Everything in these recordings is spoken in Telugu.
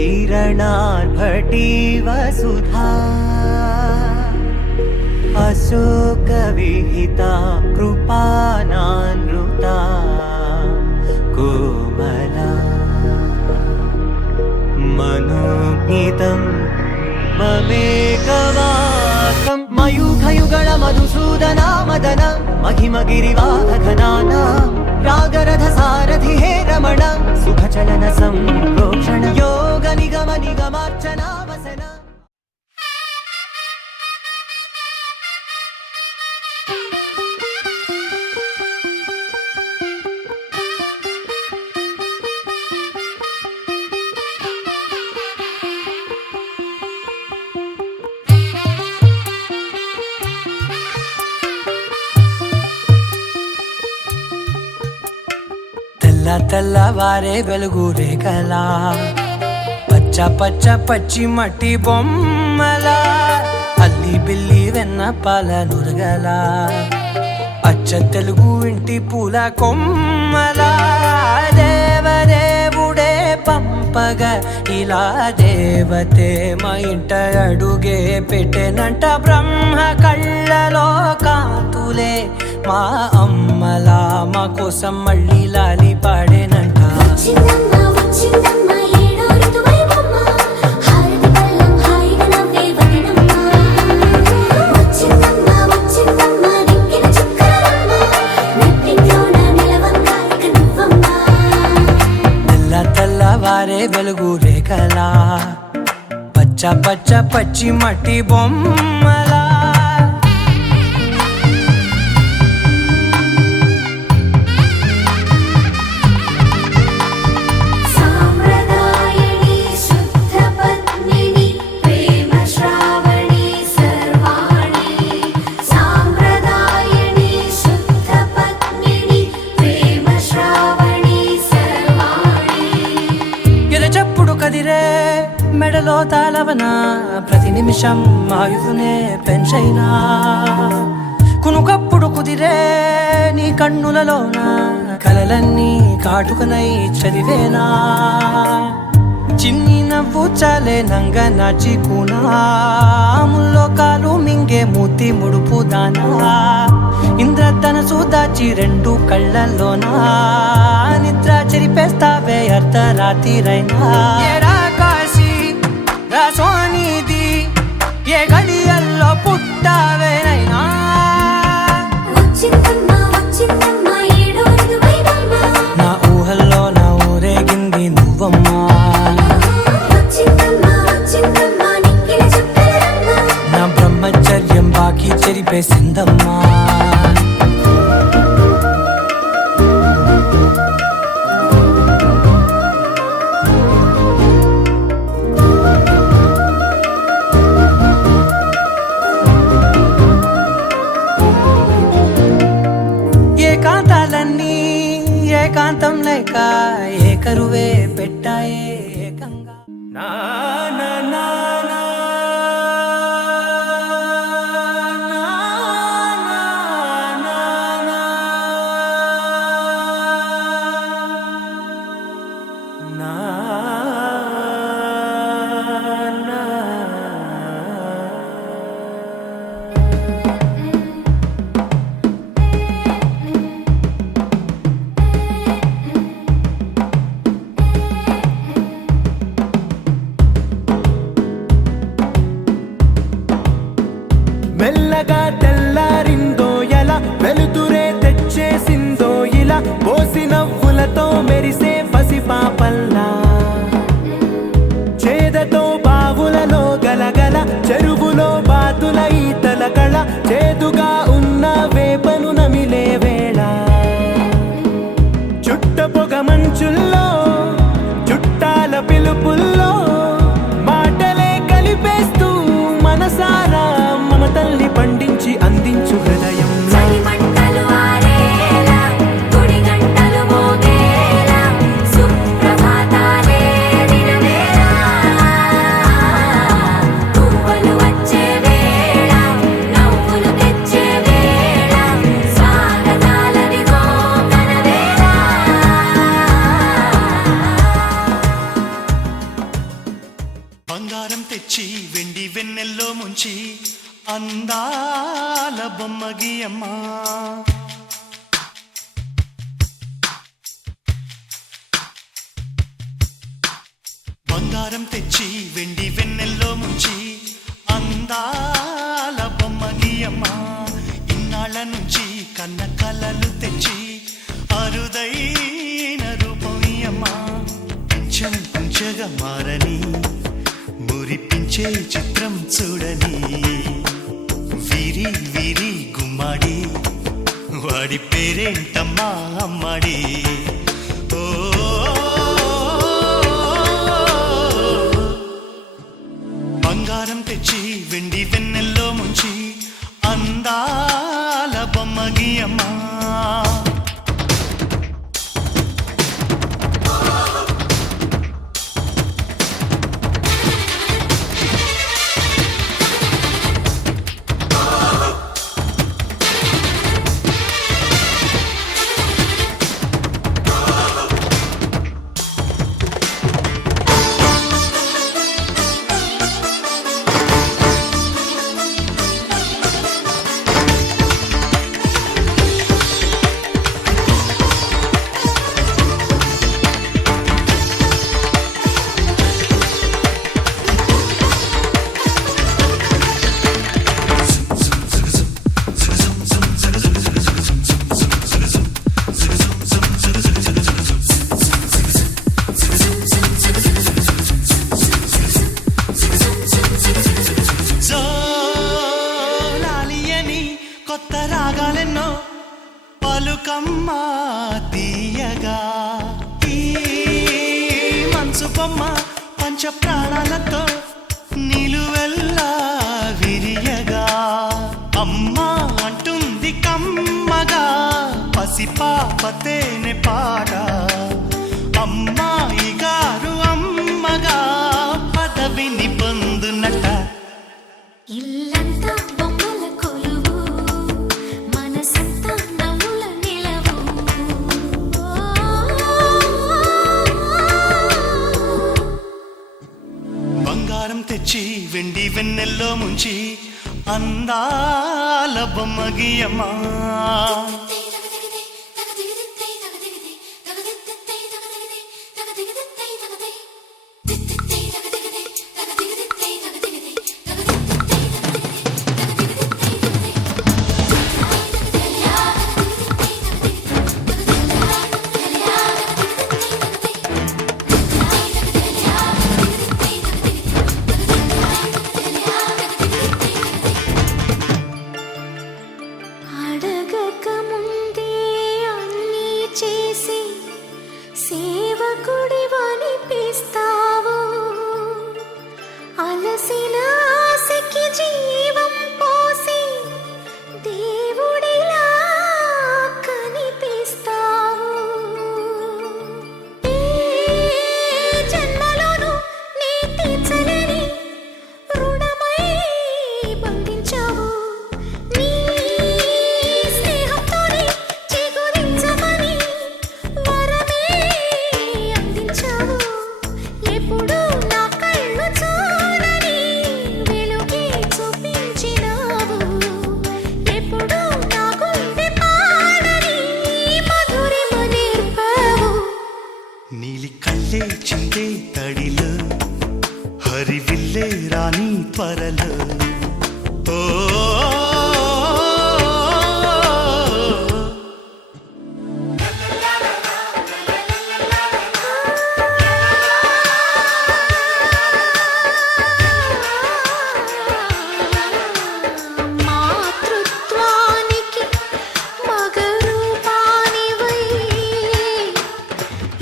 किरणार्भटी वसुधा अशोकविहिता कृपानानृता कोमला मनोज्ञितं ममेकवाकं मयूखयुगळ मधुसूदना मदन महिमगिरिवाहघनाना रागरथ सारथि हे रमण सुखचलन संप्रोक्षण योग निगम निगमार्चना वसन తెల్లవారే వెలుగు రేఖలా పచ్చ పచ్చ పచ్చి మట్టి బొమ్మలా అల్లి బిల్లి వెన్న పాల నురగలా అచ్చ తెలుగు ఇంటి పూల కొమ్మలా దేవదేవుడే పంపగ ఇలా దేవతే మా ఇంట అడుగే పెట్టెనంట బ్రహ్మ కళ్ళలో కాంతులే మా అమ్మలా మా కోసం మళ్ళీ లాలి పాడేనంట తెల్లవారే వెలుగు రేఖలా పచ్చ పచ్చ పచ్చి మట్టి బొమ్మలా కదిరే మెడలో తాళవన ప్రతి నిమిషం ఆయుధునే పెంచైనా కునుకప్పుడు కుదిరే నీ కన్నులలోన కలలన్నీ కాటుకనై చదివేనా చిన్ని నవ్వు చాలే నంగ నాచి కూనాముల్లో కాలు మింగే మూతి ముడుపు దానా ఇంద్రధనసు దాచి రెండు కళ్ళల్లోనా నిద్ర చెరిపేస్తావే అర్ధరాత్రిరైనా కాశీ రాసోనిది ఏ గడియల్లో పుట్టావేనైనా నా ఊహల్లో నా ఊరేగింది నువ్వమ్మా నా బ్రహ్మచర్యం బాకీ చెరిపేసిందమ్మా ఏకాంతాలన్నీ ఏకాంతం లేక ఏకరువే పెట్టాయే ఏకంగా నా నా నా నా బంగారం తెచ్చి వెండి వెన్నెల్లో ముంచి అందాల బొమ్మ గీయమ్మ ఇన్నాళ్ళ నుంచి కన్న కలలు తెచ్చి అరుదైన రూపం ఇయ్యమ్మ కొంచెం కొంచెగా మారని మురిపించే చిత్రం చూడని వీరి వీరి గుమ్మాడి వాడి పేరేంటమ్మా అమ్మాడి ఓ బంగారం తెచ్చి వెండి వెన్నెల్లో ముంచి అందాల బొమ్మ గీయమ్మా కొత్త రాగాలెన్నో పలుకమ్మ తీయగా ఈ మనసు బొమ్మ పంచ ప్రాణాలతో నిలువెల్లా విరియగా అమ్మ అంటుంది కమ్మగా పసిపాప తేనె పాట అమ్మాయి గారు అమ్మగా పదవిని పొందునట ఇల్లంతా బొమ్మల కొలువు మనసంతా నవ్వుల నిలవు బంగారం తెచ్చి వెండి వెన్నెల్లో ముంచి అందాల బొమ్మ గీయమ్మా అడగక ముందే అన్నీ చేసి సేవకుడివనిపిస్తావు అలసిన ఆశకి జీవం పోసి దేవుడిలా కనిపిస్తావు ఏ జన్మలోనూ నీ తీర్చలేని రుణమై బంధించావు నీ స్నేహంతోనే చిగురించమని వరమే అందించావు ఎప్పుడు నా కళ్ళు చూడని వెలుగే చూపించినావు ఎప్పుడు నా గుండె పాడని మధురిమ నేర్పావు నీలి కళ్ళే చిందే తడిలో హరివిల్లే రాణి త్వరలో ఓ మాతృత్వానికి మగరూపానివై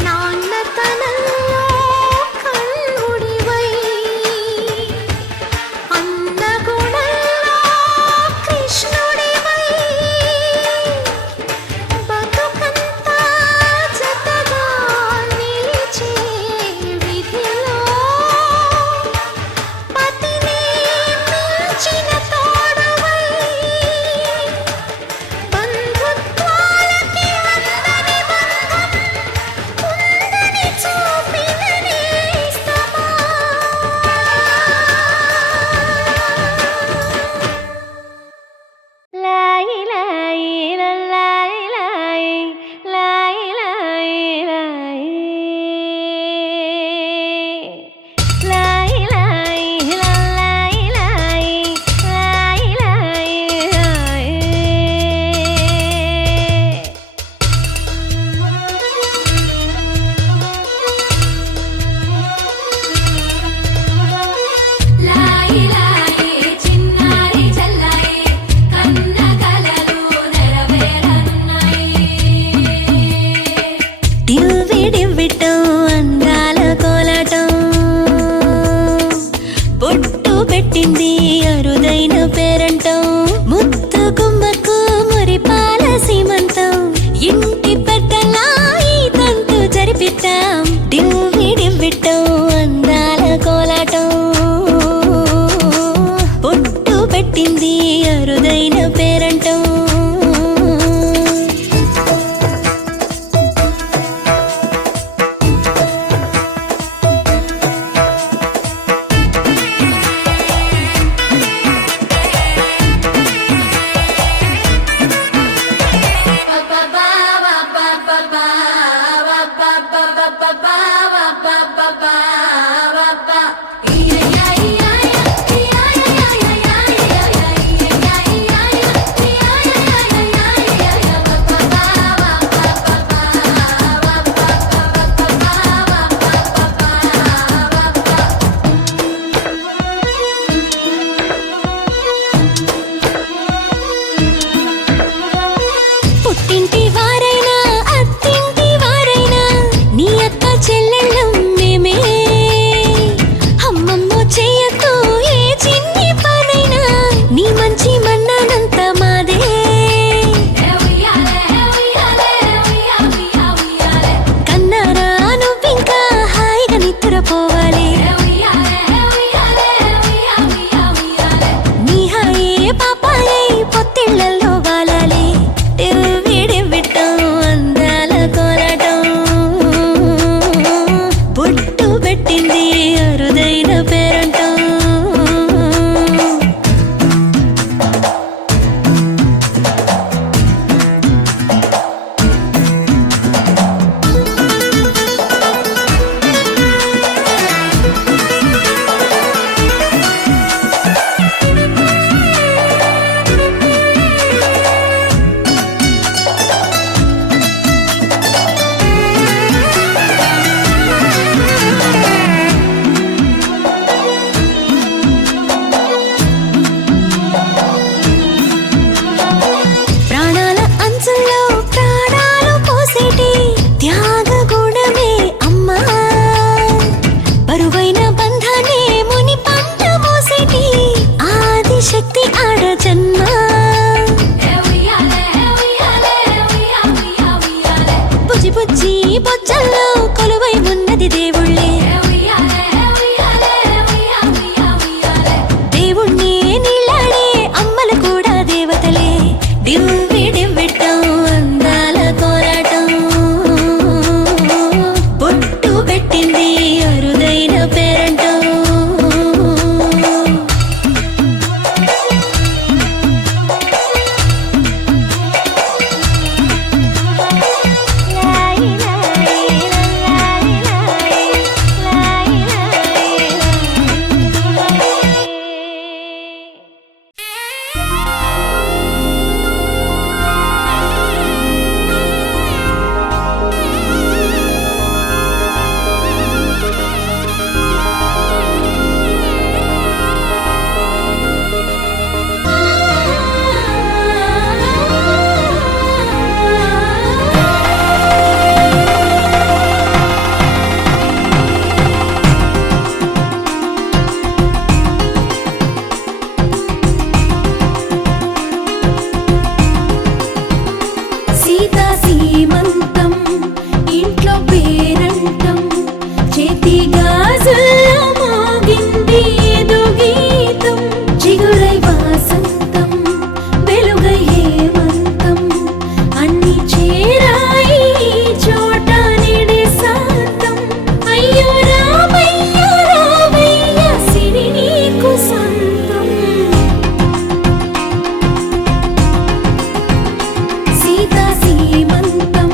నాన్నతనంలో కన్నుడివై అన్న పుట్టింటి వారైనా అత్తింటి వారైనా నీ అక్క చెల్లెళ్ళం మేమే అమ్మమ్మో చెయ్యకు ఏ చిన్ని పనైనా నీ మంచి మన్నానంత మాదే కన్నారా నువ్వింకా హాయిగా నిద్రపోవాలి నీ హాయే పాపాయే పొత్తిళ్లలో వాలాలి అందాల కోలాటం బొట్టు పెట్టింది అరుదైన పేరంటం ప్రాణాల అంచుల్లో ప్రాణాలు పోసేటి త్యాగ గుణమే అమ్మా బరువైన బంధాన్ని ముని పంట మోసేటి ఆదిశక్తి ఆడ జన్మ బుజ్జి బుజ్జి బొజ్జల్లో కొలువై ఉన్నది దేవుళ్ళే దేవుణ్ణి నీళ్ళాడే అమ్మలు కూడా దేవతలే డివ్విడివ్విట్టం అందాల కోలాటం బొట్టు పెట్టింది అరుదైన పేరంటం సీతా సీమంతం ఇంట్లో పేరంటం చేతి గాజుల్లో మోగింది ఏదో గీతం చిగురై వాసంతం వెలుగై హేమంతం అన్ని చేరాయి చోట నిడే శాంతం అయ్యో రామయ్య సిరి నీకు సొంతం సీతా సీమంతం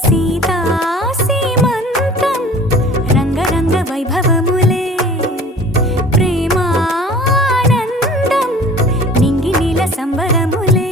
సీతా సీమంతం రంగరంగ వైభవములే ప్రేమానందం నింగి నీల సంబరములే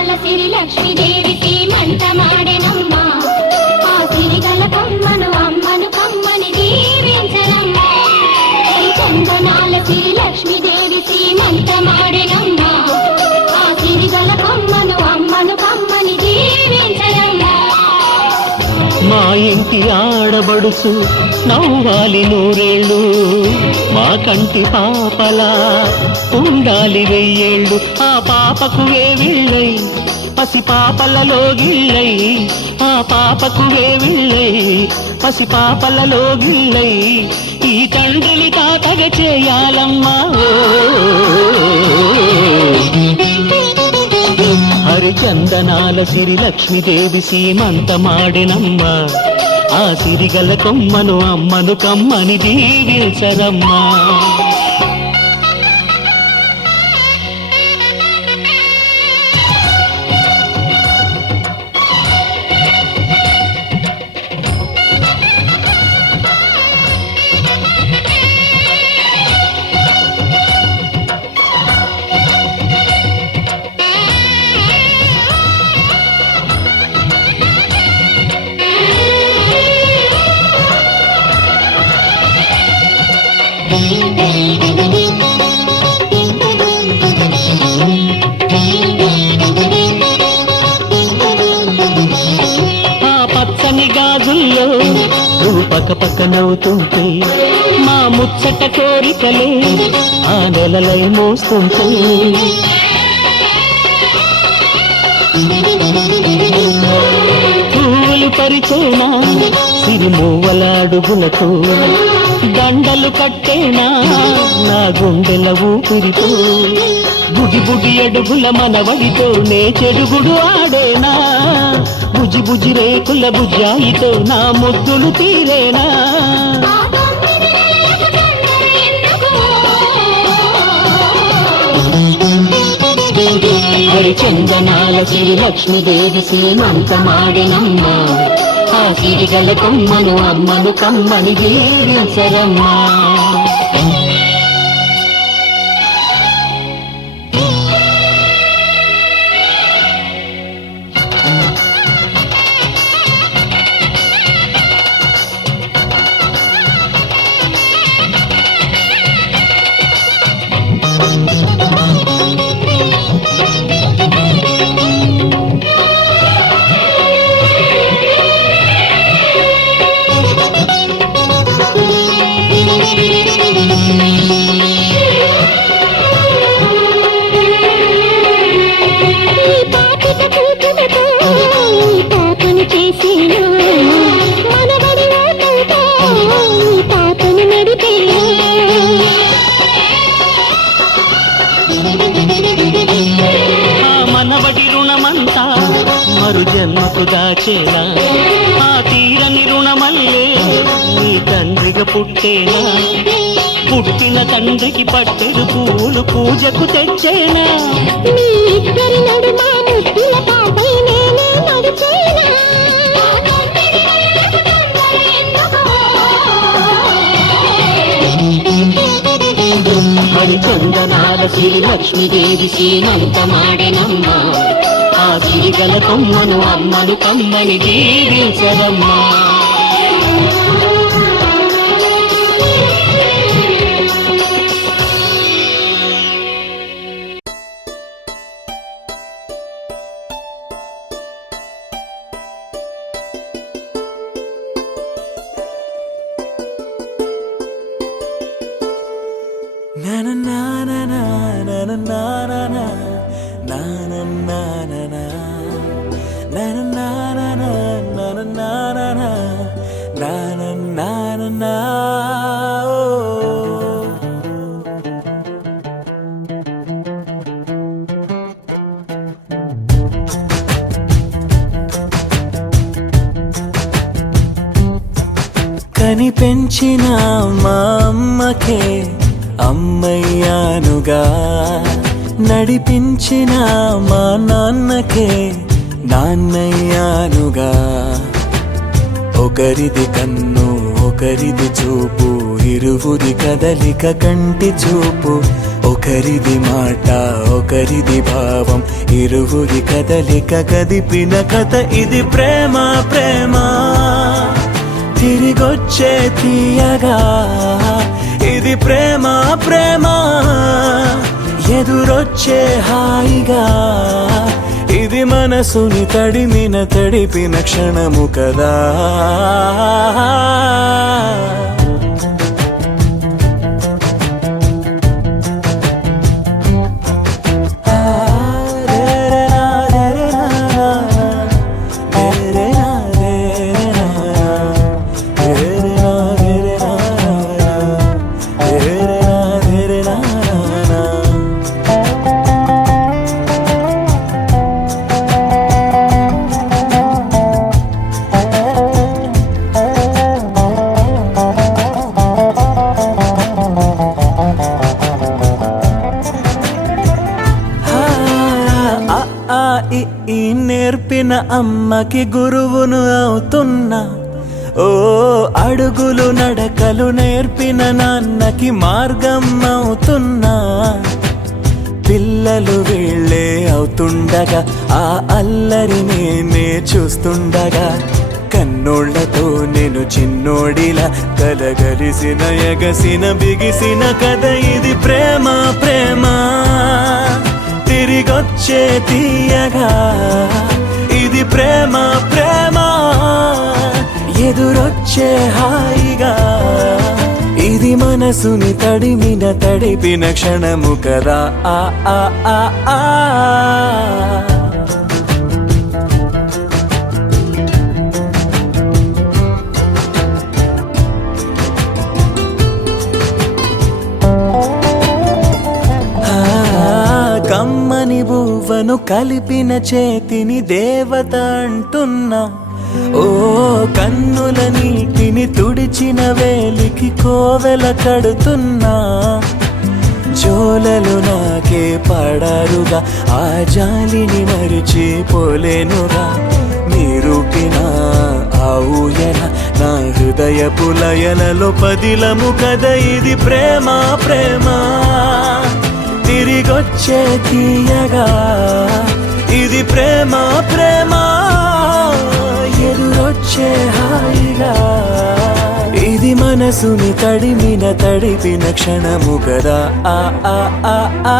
చందనాల సిరి లక్ష్మీదేవి సీమంత మాడెనమ్మ ఆ సిరిగల కమ్మను అమ్మను కమ్మని దీవించనమ్మ చందనాల సిరి లక్ష్మీదేవి సీమంత మాడెనమ్మ ఆ సిరిగల కమ్మను అమ్మను కమ్మని దీవించనమ్మ మా ఇంటి ఆడబడుచు నవ్వాలి నూరేళ్ళు మా కంటి పాపలా ఉండాలి వెయ్యేళ్ళు ఆ పాపకు వేవిళ్ళై పసి పాపలలో గిళ్ళై ఆ పాపకు వేవిళ్ళై పసి పాపలలో గిళ్ళై ఈ తండ్రిని తాతగ చేయాలమ్మా హరిచందనాల సిరి లక్ష్మీదేవి సీమంత మాడినమ్మ ఆ సిరిగల కొమ్మను అమ్మను కమ్మని దీవించరమ్మా ఆ పచ్చని గాజుల్లో నువ్వు పక్క పక్క నవ్వుతుంటే మా ముచ్చట కోరికలే ఆ నెలలై మోస్తుంటే పూలు పరిచేనా సిరిమూవలాడుగులతో దండలు కట్టేనా నా గుండెల ఊపిరితో బుడి బుడి అడుగుల మనవడితో నే చెడుగుడు ఆడేనా బుజి బుజి రేకుల బుజ్జాయితో నా ముద్దులు తీరేనా హరిచందనాల శ్రీ లక్ష్మీదేవి సీమంతమాడినమ్మ ఆ సిరిగల కొమ్మను అమ్మను కమ్మని దీవించరమ్మా మనవడి రుణమంతా మరు జన్మకు దాచేనా ఆ తీరని రుణమల్లే నీ తండ్రిగా పుట్టేనా పుట్టిన తండ్రికి పట్టెడు పూలు పూజకు తెచ్చేనా హరిచందనాల శ్రీ లక్ష్మీదేవి సీమంతమాడినమ్మ ఆ సిరిగల కొమ్మను అమ్మను కమ్మని దీవించరమ్మా కని పెంచిన మా అమ్మకే అమ్మయ్యానుగా నడిపించిన మా నాన్నకే నాన్నయ్యానుగా ఒకరిది కన్ను ఒకరిది చూపు ఇరువురి కదలిక కంటి చూపు ఒకరిది మాట ఒకరిది భావం ఇరువురి కదలిక కదిపిన కథ ఇది ప్రేమ ప్రేమ తిరిగొచ్చే తీయగా ఇది ప్రేమ ప్రేమ ఎదురొచ్చే హాయిగా ఇది మనసుని తడిపిన క్షణము కదా నేర్పిన అమ్మకి గురువును అవుతున్నా ఓ అడుగులు నడకలు నేర్పిన నాన్నకి మార్గం అవుతున్నా పిల్లలు వీళ్ళే అవుతుండగా ఆ అల్లరి నేనే చూస్తుండగా కన్నోళ్లతో నేను చిన్నోడిలా కలగలిసిన ఎగసిన బిగిసిన కథ ఇది ప్రేమ ప్రేమ తిరిగొచ్చే తీయగా ఇది ప్రేమ ప్రేమ ఎదురొచ్చే హాయిగా ఇది మనసుని తడిపిన క్షణము కదా ఆ ఆ ఆ ఆ కమ్మని బువ్వను కలిపిన చేతిని దేవత అంటున్నా ఓ కన్నుల నీటిని తుడిచిన వేలికి కోవెల కడుతున్నా జోలలు నాకే పడారుగా ఆ జాలిని మరిచిపోలేనుగా నీరుకిన ఆ ఊయల నా హృదయపు లయలలో పదిలము కదా ఇది ప్రేమ ప్రేమ తిరిగొచ్చే తీయగా ఇది ప్రేమ ప్రేమ ఎదురొచ్చే హాయిగా ఇది మనసుని తడిపిన క్షణము కదా ఆ ఆ ఆ ఆ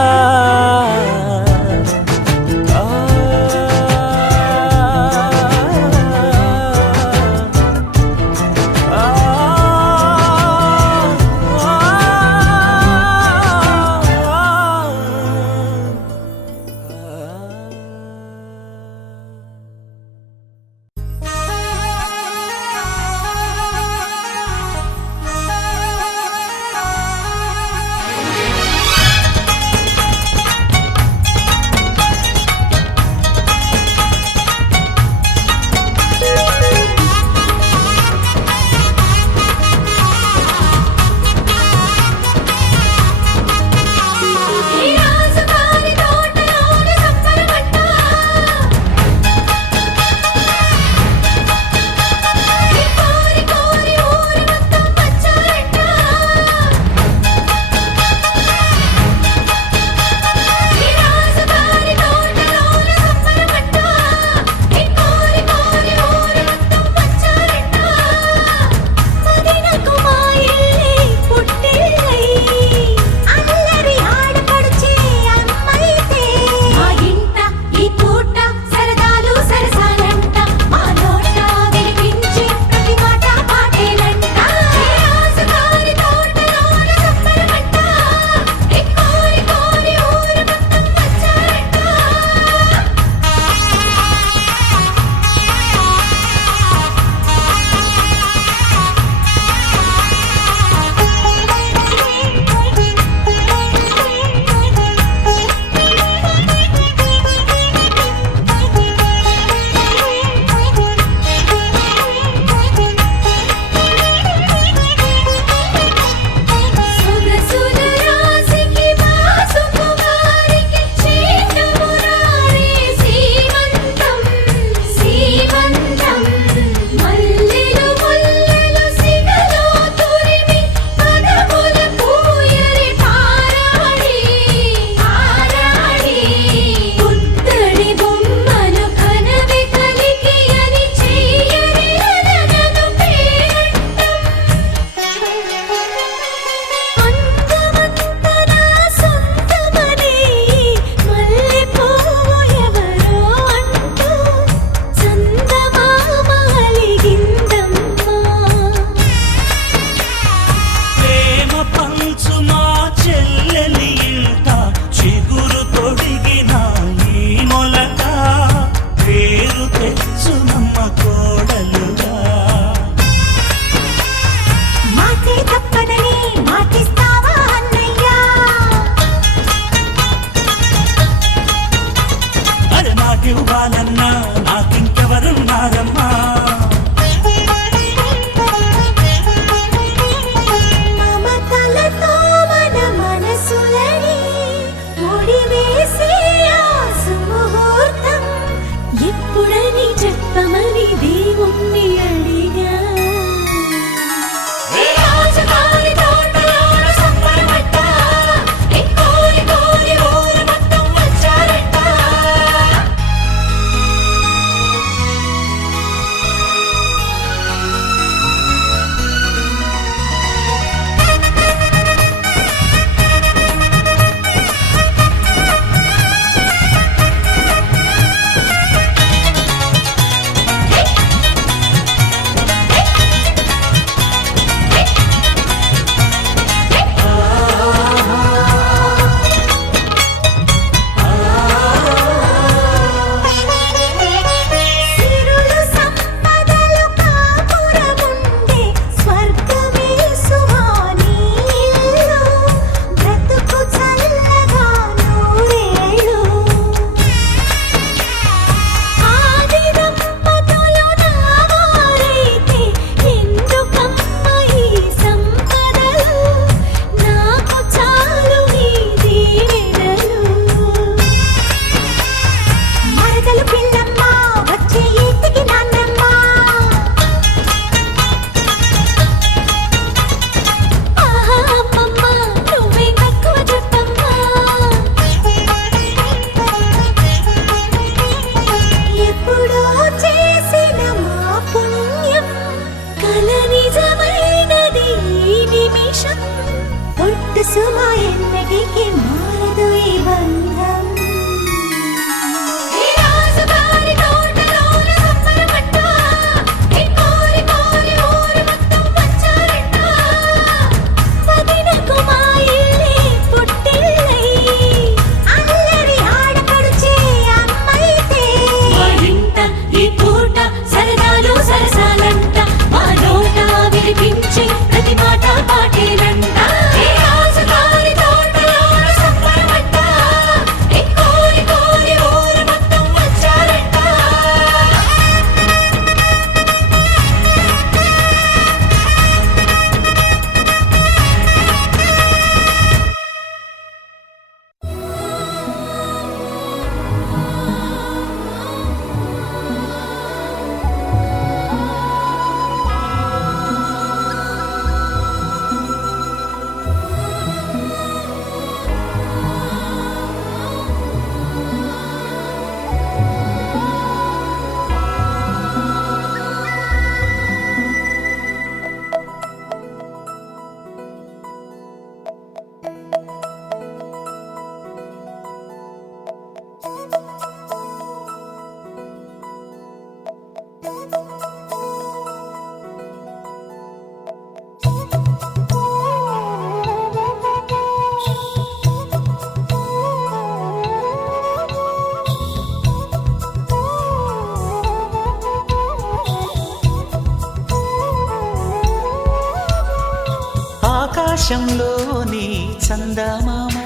ఆకాశంలోని చందమామ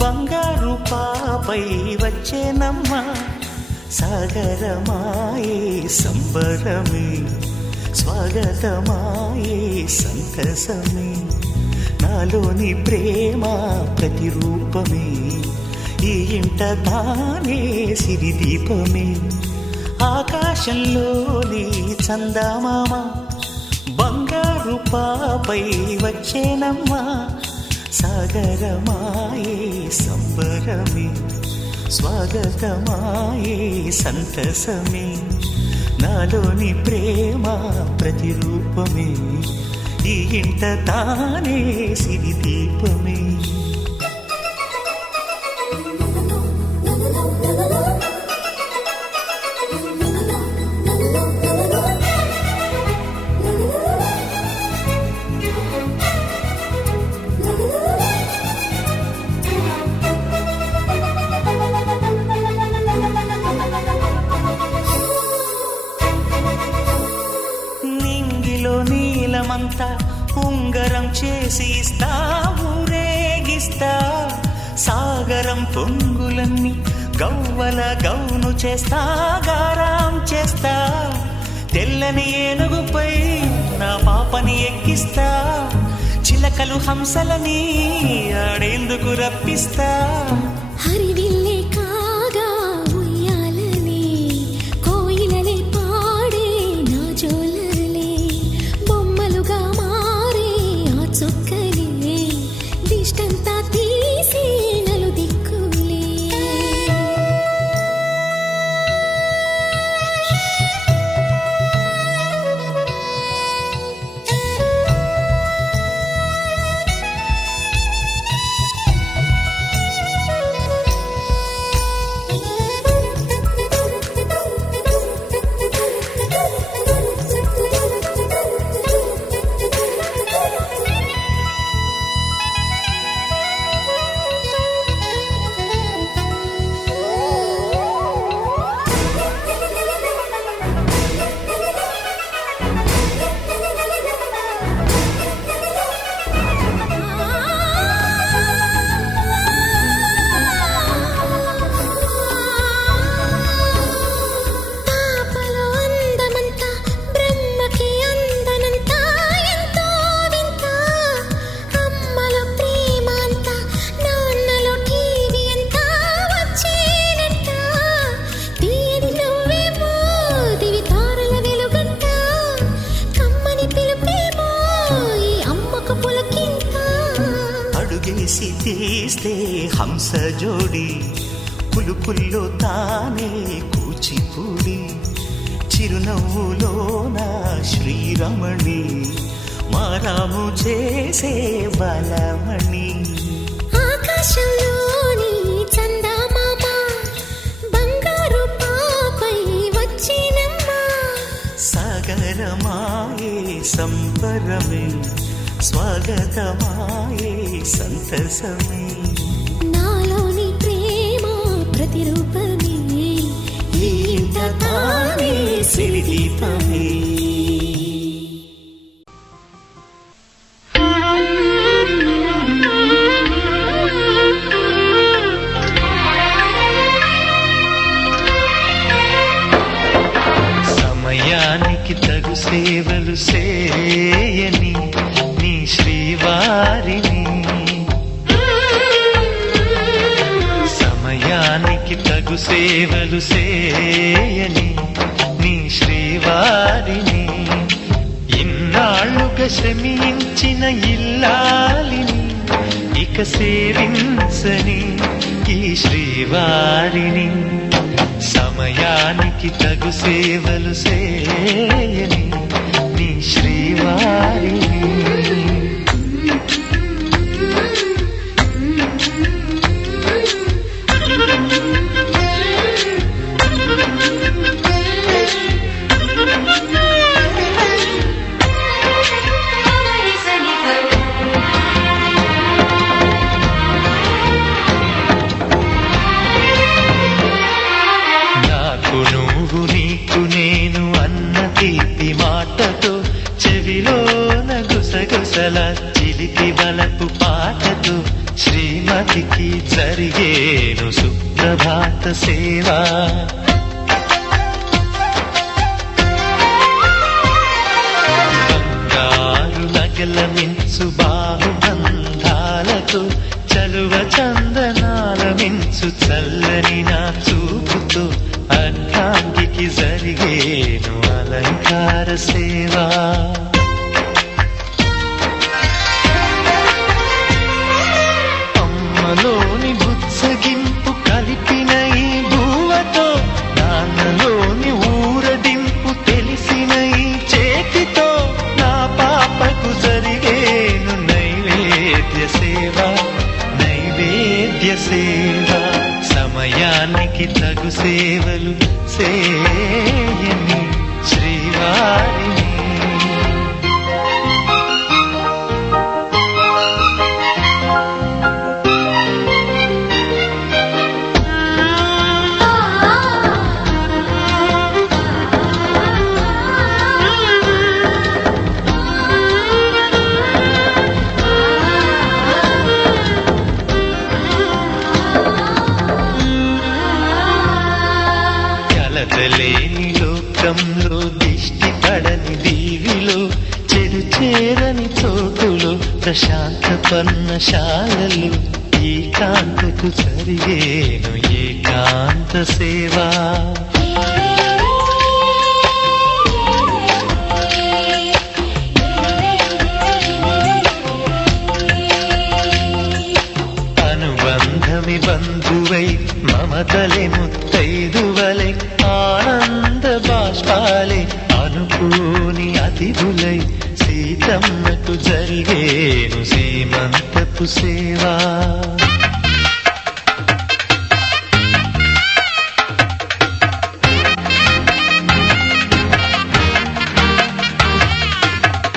బంగారు పాపై వచ్చేనమ్మ సాగరమాయే సంబరమే స్వాగతమాయే సంతసమే నాలోని ప్రేమ ప్రతిరూపమే ఈ ఇంట తానే సిరిదీపమే ఆకాశంలోని చందమామ బంగారు పాపై వచ్చేనమ్మా సాగరమాయే సంబరమే స్వాగతమాయే సంతసమే నాలోని ప్రేమ ప్రతిరూపమే ఈ ఇంట తానే సిరిదీపమే నీలమంతా ఉంగరం చేసి ఇస్తా ఊరేగిస్తా సాగరం పొంగులన్నీ గవ్వల గౌను చేస్తా గారాం చేస్తా తెల్లని ఏనుగుపై నా పాపని ఎక్కిస్తా చిలకలు హంసలని ఆడేందుకు రప్పిస్తా హరివిల్లే కాగా ఉయ్యాలనే కోయిలనే పాడే నా జోలలే బొమ్మలుగా మారే ఆ చుక్కలే దిష్టంతా తీసి నలు దిక్కులే అడుగేసి తీస్తే హంస జోడి పులుపుల్లో తానే కూచిపూడి చిరునవ్వులోన శ్రీరమణి మారాము చేసే బలమణి ఆకాశంలోని చందమామ బంగారు పాపై వచ్చినమ్మా సాగరమాయే సంబరమే స్వాగతమాయే సంతసమే నాలోని ప్రేమ ప్రతిరూపమే ఈ ఇంట తానే సిరిదీపమే సమయానికి తగు సేవలు చేయని నీ శ్రీవారిని సమయానికి తగు సేవలు చేయని నీ శ్రీవారిని ఇన్నాళ్ళుగా శ్రమించిన ఇల్లాలిని ఇక సేవించని ఈ శ్రీవారిని సమయానికి తగు సేవలు చేయని నీ శ్రీవారిని నీకు నేను అన్న తీపి మాటతో చెవిలోన గుసగుస జరిగేను సుప్రభాత సేవా బంగారు నగలమించు బాహుబంధాలతో చలువ చందనాల మించు చల్లని నా చూపుతో అర్ధాంగికి జరిగేను అలంకార సేవా అమ్మలోని బుత్సగింపు కలిపిన ఈ భూవతో నాన్నలోని ఊరడింపు తెలిసిన ఈ చేతితో నా పాపకు జరిగేను నైవేద్య సేవ నైవేద్య సేవ సమయానికి తగు సేవలు సేయని శ్రీవారిని కలతలేని లోకంలో దిష్టి పడని దీవిలో చెడు చేరని చోటులో ప్రశాంత పర్ణశాలలు ఈ కాంతకు జరిగేను ఏకాంత సేవా అనుబంధమి బంధువై మమతలే ముత్తైదువలై ఆనంద బాష్పాలే అనుకోని అతిథులై సీతమ్మకు జరిగేను సీమంతపు సేవా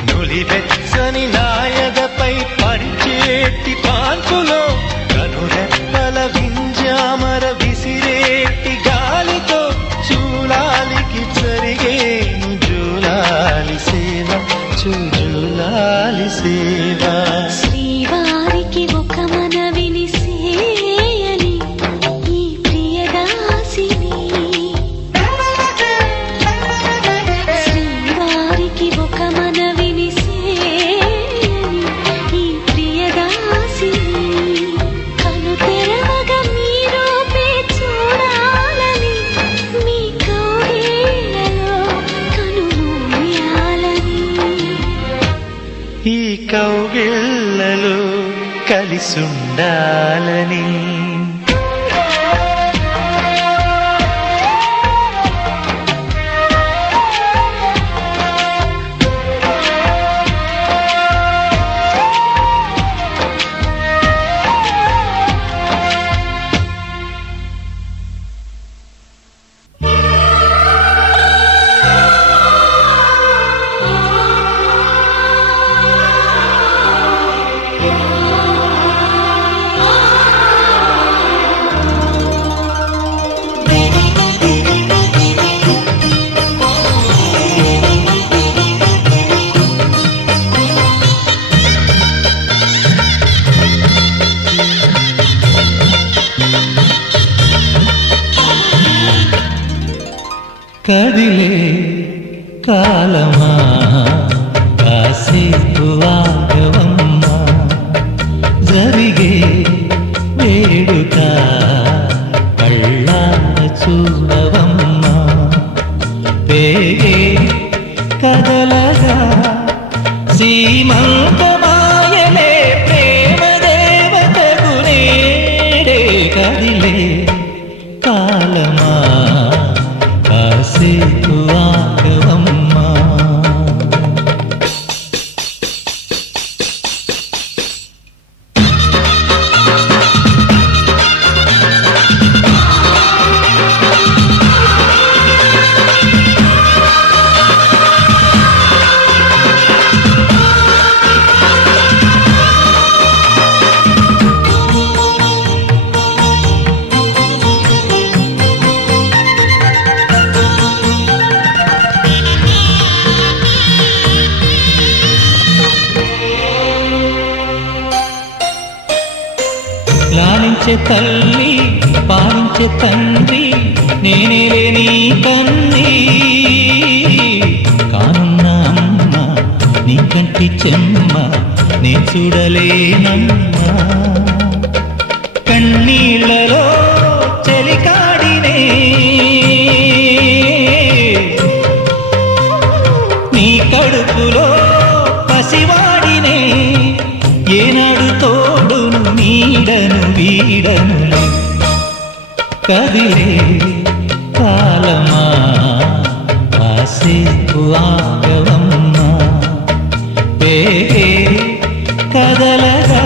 నులివెచ్చని నాయదపై పరిచేటి పాన్పులో కనురెప్పల వింజామర విసిరేటి గాలితో చూలాలికి జరిగేను జూలాలి సేవ జూలాలి సేవ శ్రీవారికి ఒక మనవిని సేయని ఈ ప్రియదాసిని శ్రీవారికి ఒక మనవిని సేయని ఈ ప్రియదాసిని కను తెరవగా మీ రూపే చూడాలని మీ కౌగిళ్ళలో కనుమూయాలని ఈ కౌగిళ్ళలో కలిసుండాలని కదిలే కాలమా కాసేపు ఆగవమ్మా జరిగే వేడుక కళ్ళార చూడవమ్మా పేగే కదలగా సీమంతమాయలే ప్రేమ దేవతకు నేడే కదిలే కాలమా కాసేపు ఆగవమ్మా తల్లి పాలించే తండ్రి నేనే నీ కన్ని కానున్న అమ్మ నీ కంటి చెమ్మ నే చూడలేనమ్మా కన్నీళ్ళలో చెలికాడినే నీ కడుపులో పసివాడినే ఏనాడు తోడును నీడను వీడను కదిలే కాలమా కాసేపు ఆగవమ్మా వేగే కదలగా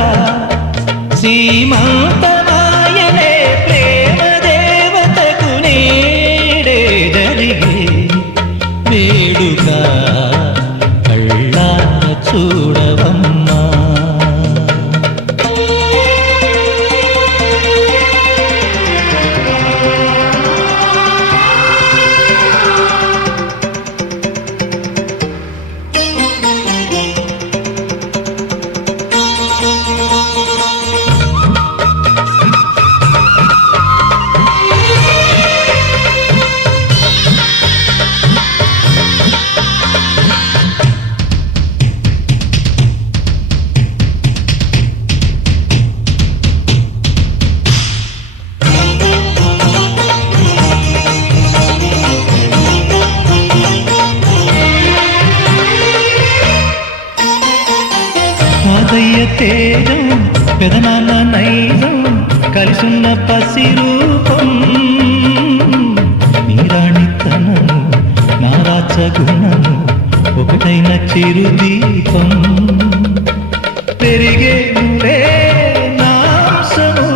సీమంతమాయనే ప్రేమ దేవతకు నేడే జరిగే వేడుక కళ్ళార చూడవమ్మా తాతయ్య తేజం పెదనాన్న నైజం కలిసున్న పసి రూపం నీరాణితనము నా రాచగుణము ఒకటైన చిరుదీపం పెరిగేనులే నాంసము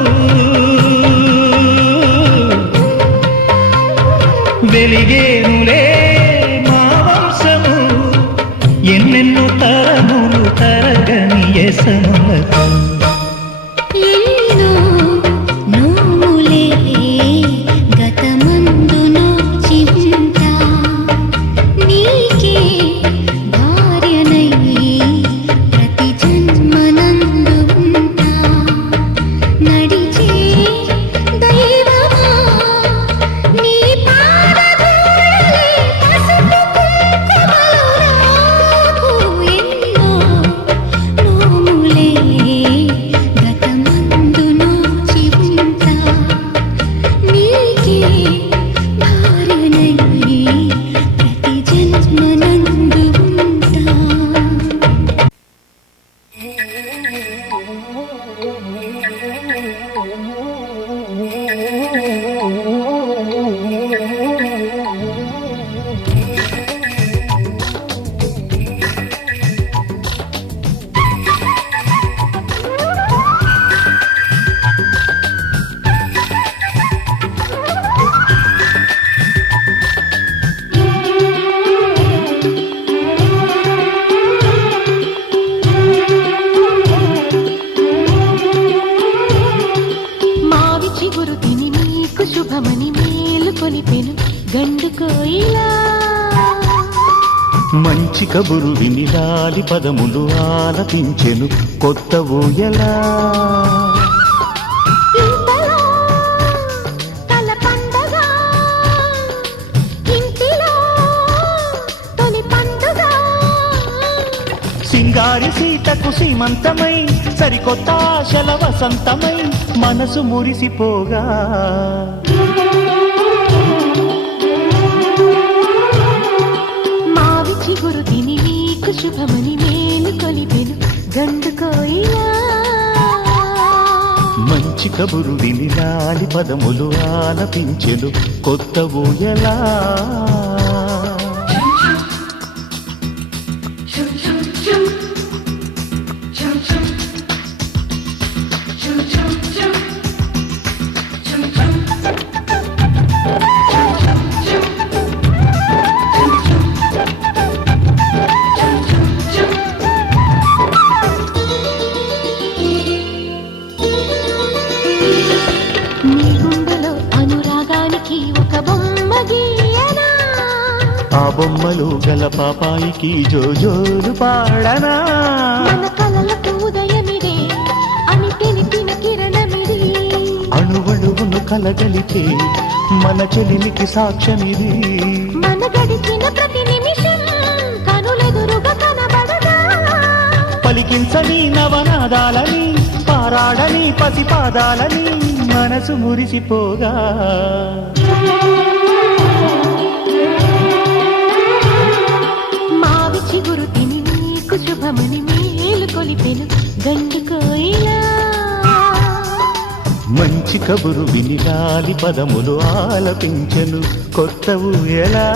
వెలిగేనులే మా వంశము ఎన్నెన్నో తరములు తరగని యసములకు ఎన్నో నోములే గతమందు నోచి ఉంటా నీకే భార్యనై ప్రతి జన్మనందు ఉంటా నడిచే దైవమా నీ పాదధూళి పసుపు కుంకుమలు రాకు ఎన్నో నోములే గతమందు నోచి ఉంటా నీకే భార్యనై ప్రతి జన్మనందు ఉంటా మావి చిగురు తిని నీకు శుభమని మేలు కొలిపెను గండు కోయిలా మంచి కబురు విని లాలి పదములు ఆలపించెను కొత్త ఊయలా ఇంతలో తల పండగ ఇంటిలో తొలి పండుగ సింగారి సీతకు సీమంతమై సరికొత్త ఆశల వసంతమై మనసు మురిసిపోగా మావి చిగురు తిని నీకు శుభమని మేలు కొలిపెను గండు కోయిలా మంచి కబురు విని లాలి పదములు ఆలపించెను కొత్త ఊయలా నీ గుండెలో అనురాగానికి ఒక బొమ్మ గీయనా ఆ బొమ్మలు గల పాపాయికి జోజోలు పాడనా మన కలలకు ఉదయమిదే అని తెలిపిన కిరణమిది కలగలితే మన చెలిమికి సాక్ష్యమిది. మన గడిచిన ప్రతి నిమిషం కనులెదురుగా కనబడదా, పలికించని నవనాదాలని పారాడని పసిపాదాలని మనసు మురిసిపోగా. మావి చిగురు తిని నీకు శుభమని మేలు కొలిపెను గండు కోయిలా. మంచి కబురు విని గాలి పదములు ఆలపించెను కొత్త ఊయలా.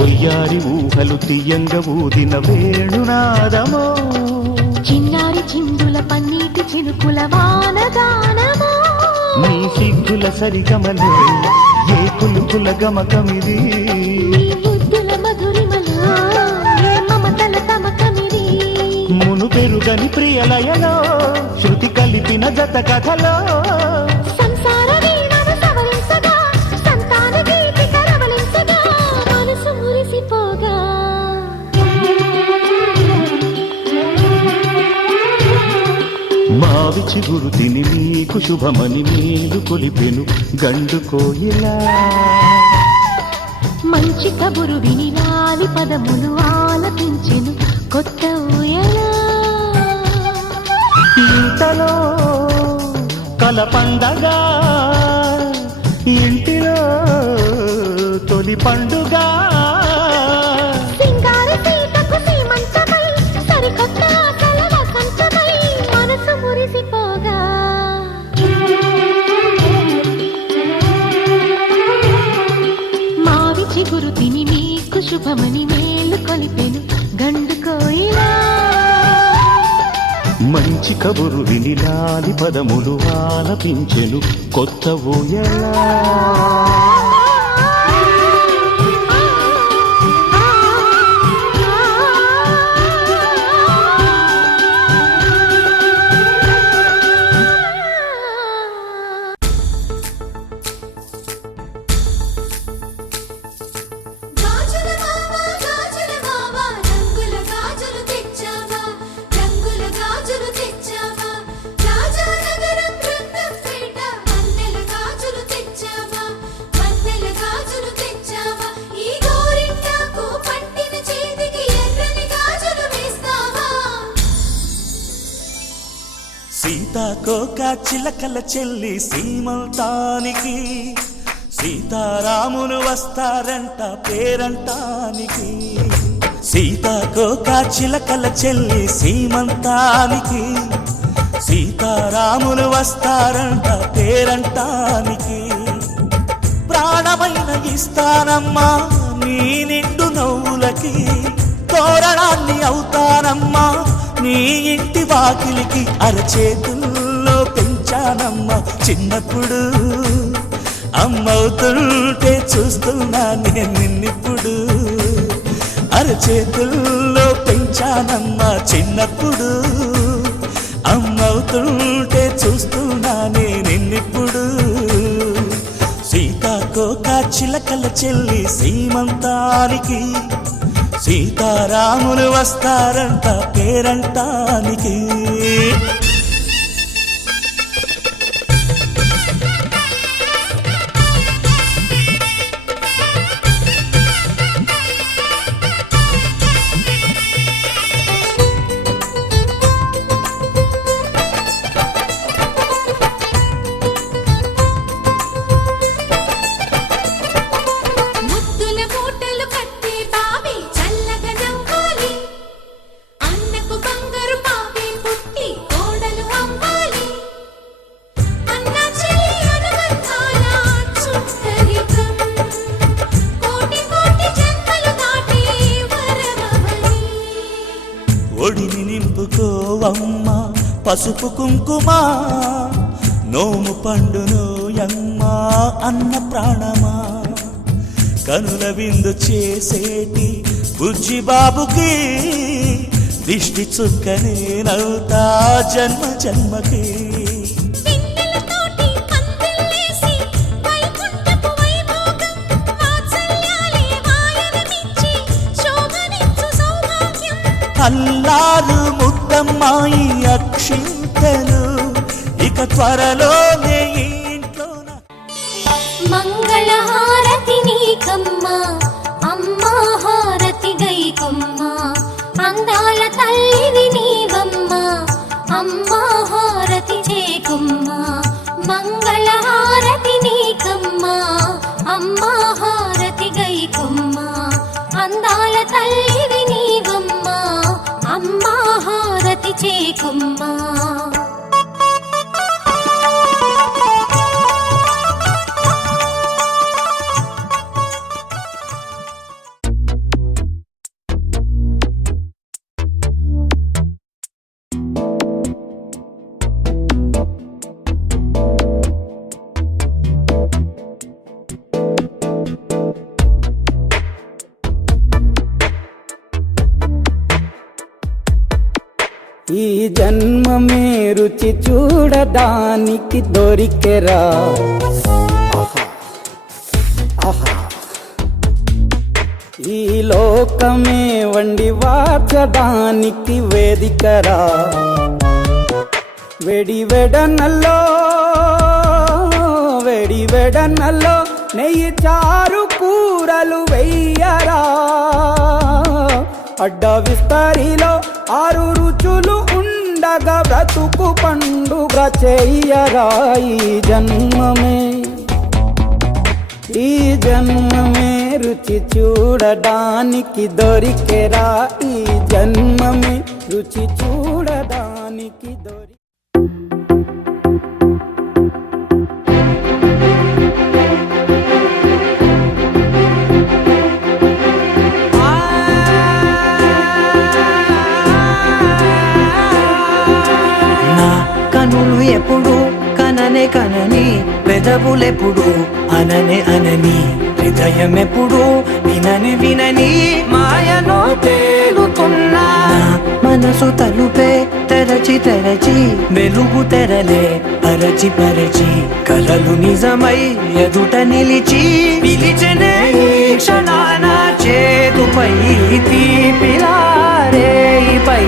ఒయ్యారి ఊహలు తీయంగ ఊదిన వేణునాదమో, చిన్నారి చిందుల పన్నీటి చినుకుల వానగానమో, నీ సిగ్గుల సరిగమలో ఏ కులుకుల గమకమిది. నీ బుద్ధుల మధురిమలో ఏ మమతల తమకమిది. మును పెరుగని ప్రియలయలో శృతి కలిపిన జత కథలో, సంసార వీణను సవరించగా సంతాన గీతిక రవళించగా మనసు మురిసిపోగా. మావి చిగురు తిని నీకు శుభమని మేలు కొలిపెను గండు కోయిలా. మంచి కబురు విని లాలి పదములు ఆలపించెను కొత్త ఊయలా. ఇంతలో కల పండగ ఇంటిలో తొలి పండుగ. సింగార సీతకు సీమంతమై సరికొత్త ఆశల వసంతమై మనసు మురిసిపోగా. మావి చిగురు తిని నీకు శుభమని మేలు కొలిపెను గండు కోయిలా. మంచి కబురు విని లాలి పదములు ఆలపించెను కొత్త ఊయలా. గాజుల మావా రంగుల గాజులు తెచ్చావా, రంగుల గాజులు తెచ్చావా. రాజానగరం బృందంపేట వన్నెల గాజులు తెచ్చావా, వన్నెల గాజులు తెచ్చావా. ఈ గోరింటాకు పట్టిన చేతికి ఎర్రని గాజులు వేస్తావా. సీతాకోక చిలకల చెల్లి సీమంతానికి సీతారాములు వస్తారంట పేరంటానికి. సీతాకోక చిలకల చెల్లి సీమంతానికి సీతారాములు వస్తారంట పేరంటానికి. ప్రాణమైన ఇస్తానమ్మా నీ నిండు నవ్వులకి, తోరణాన్ని అవుతానమ్మా నీ ఇంటి వాకిలికి. అరచేతుల్లో పెంచానమ్మా చిన్నప్పుడు, అమ్మవుతుంటే చూస్తున్నా నేను నిన్నిప్పుడు. అరచేతుల్లో పెంచానమ్మా చిన్నప్పుడు, అమ్మవుతుంటే చూస్తున్నా నేను నిన్నిప్పుడు. సీతాకోక చిలకల చెల్లి సీమంతానికి సీతారాములు వస్తారంట పేరంటానికి. ముద్దుల మూటలు కట్టి బావి చల్లగా నవ్వాలి, అన్నకు బంగారు పాపి పుట్టి కోడల అమ్మ పసుపు కుంకుమ నోము పండును యమ్మ అన్న ప్రాణమా కనుల విందు చేసేటి బుజ్జి బాబుకి దిష్టి చుక్కనే నవ్వుతా జన్మ జన్మకి వెన్నెలతోటి పందిళ్ళేసి వైకుంఠపు వైభోగం వాత్సల్యాలే వాయనమిచ్చి శోభనిచ్చు సౌభాగ్యం అల్లారు ముద్దమ్మాయి అక్షింతలు ఇక త్వరలోనే ఇంట్లోన మంగళహారతి నీకమ్మా అమ్మా హారతి గైకమ్మా అందాల తల్లివి నీవమ్మా అమ్మా హారతి చేకమ్మా మంగళహారతి నీకమ్మా అమ్మా హారతి గైకమ్మా అందాల తల్లివి నీవమ్మా అమ్మా హారతి చేకమ్మా ఈ జన్మమే రుచి చూడడానికి దొరికెరా ఈ లోకమే వండి వార్చడానికి వేదికరా వెడి వెడనల్లో నెయ్యి చారు కూరలు వెయ్యరా అడ్డ విస్తరిలో 6 రుచులు ఉండగా బ్రతుకు పండుగ చెయ్యరా ఈ జన్మమే రుచి చూడడానికి దొరికెరా ఈ జన్మమే రుచి చూడడానికి దొరి కనులు ఎప్పుడు కననే కనని పెదవులెప్పుడు అననే అనని హృదయం ఎప్పుడు వినని వినని మాయలో తేలుతున్నా మనసు తలుపే తెరచి తెరచి వెలుగు తెరలే పరచి పరచి కలలు నిజమై ఎదుట నిలిచి పిలిచనే ఈ క్షణాన చేతుపై తీపిలారే పై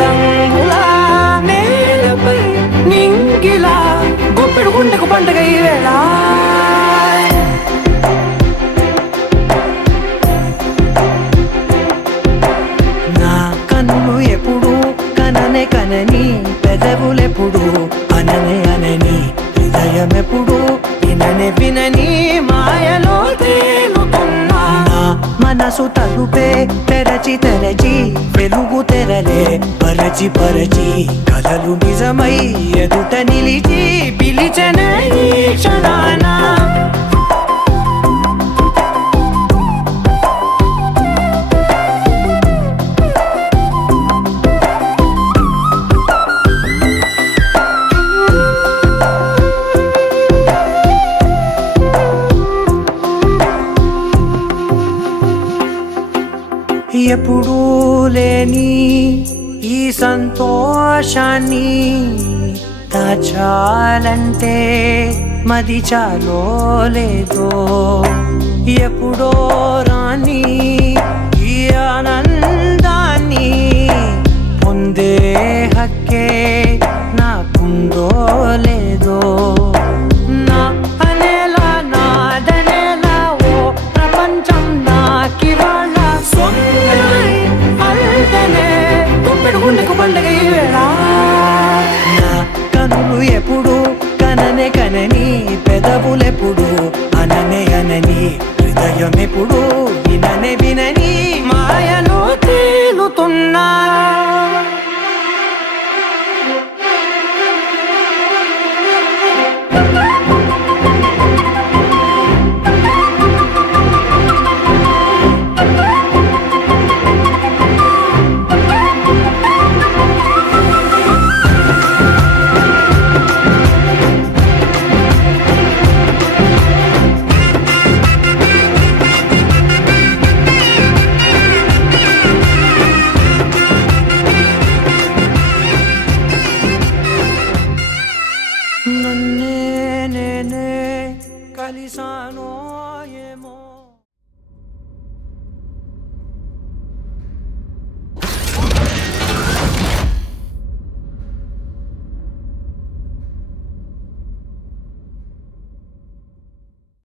రంగులా నేలపై నింగిలా గుప్పెడు గుండెకు పండుగ ఈ వేళ నా కన్నులు ఎప్పుడు కననే కనని పెదవులెప్పుడు అననే అనని హృదయం ఎప్పుడు విననే వినని మాయలో తేలుతున్నా మనసు తలుపే తెరచి తెరచి వెలుగు తెరలే పరచి పరచి కలలు నిజమై ఎదుట నిలిచి పిలిచనే ఈ క్షణాన ఎప్పుడూ లేని ఈ సంతోషాన్ని దాచాలంటే మది చాలో లేదో ఎప్పుడో రాని ఈ ఆనందాన్ని పొందే హక్కే నాకుందో లేదో నా అనేలా నాదనేలా ఓ ప్రపంచం నాకివాళ్ళ నా కనులు ఎప్పుడు కననే కనని పెదవులెప్పుడు అననే అనని హృదయం ఎప్పుడు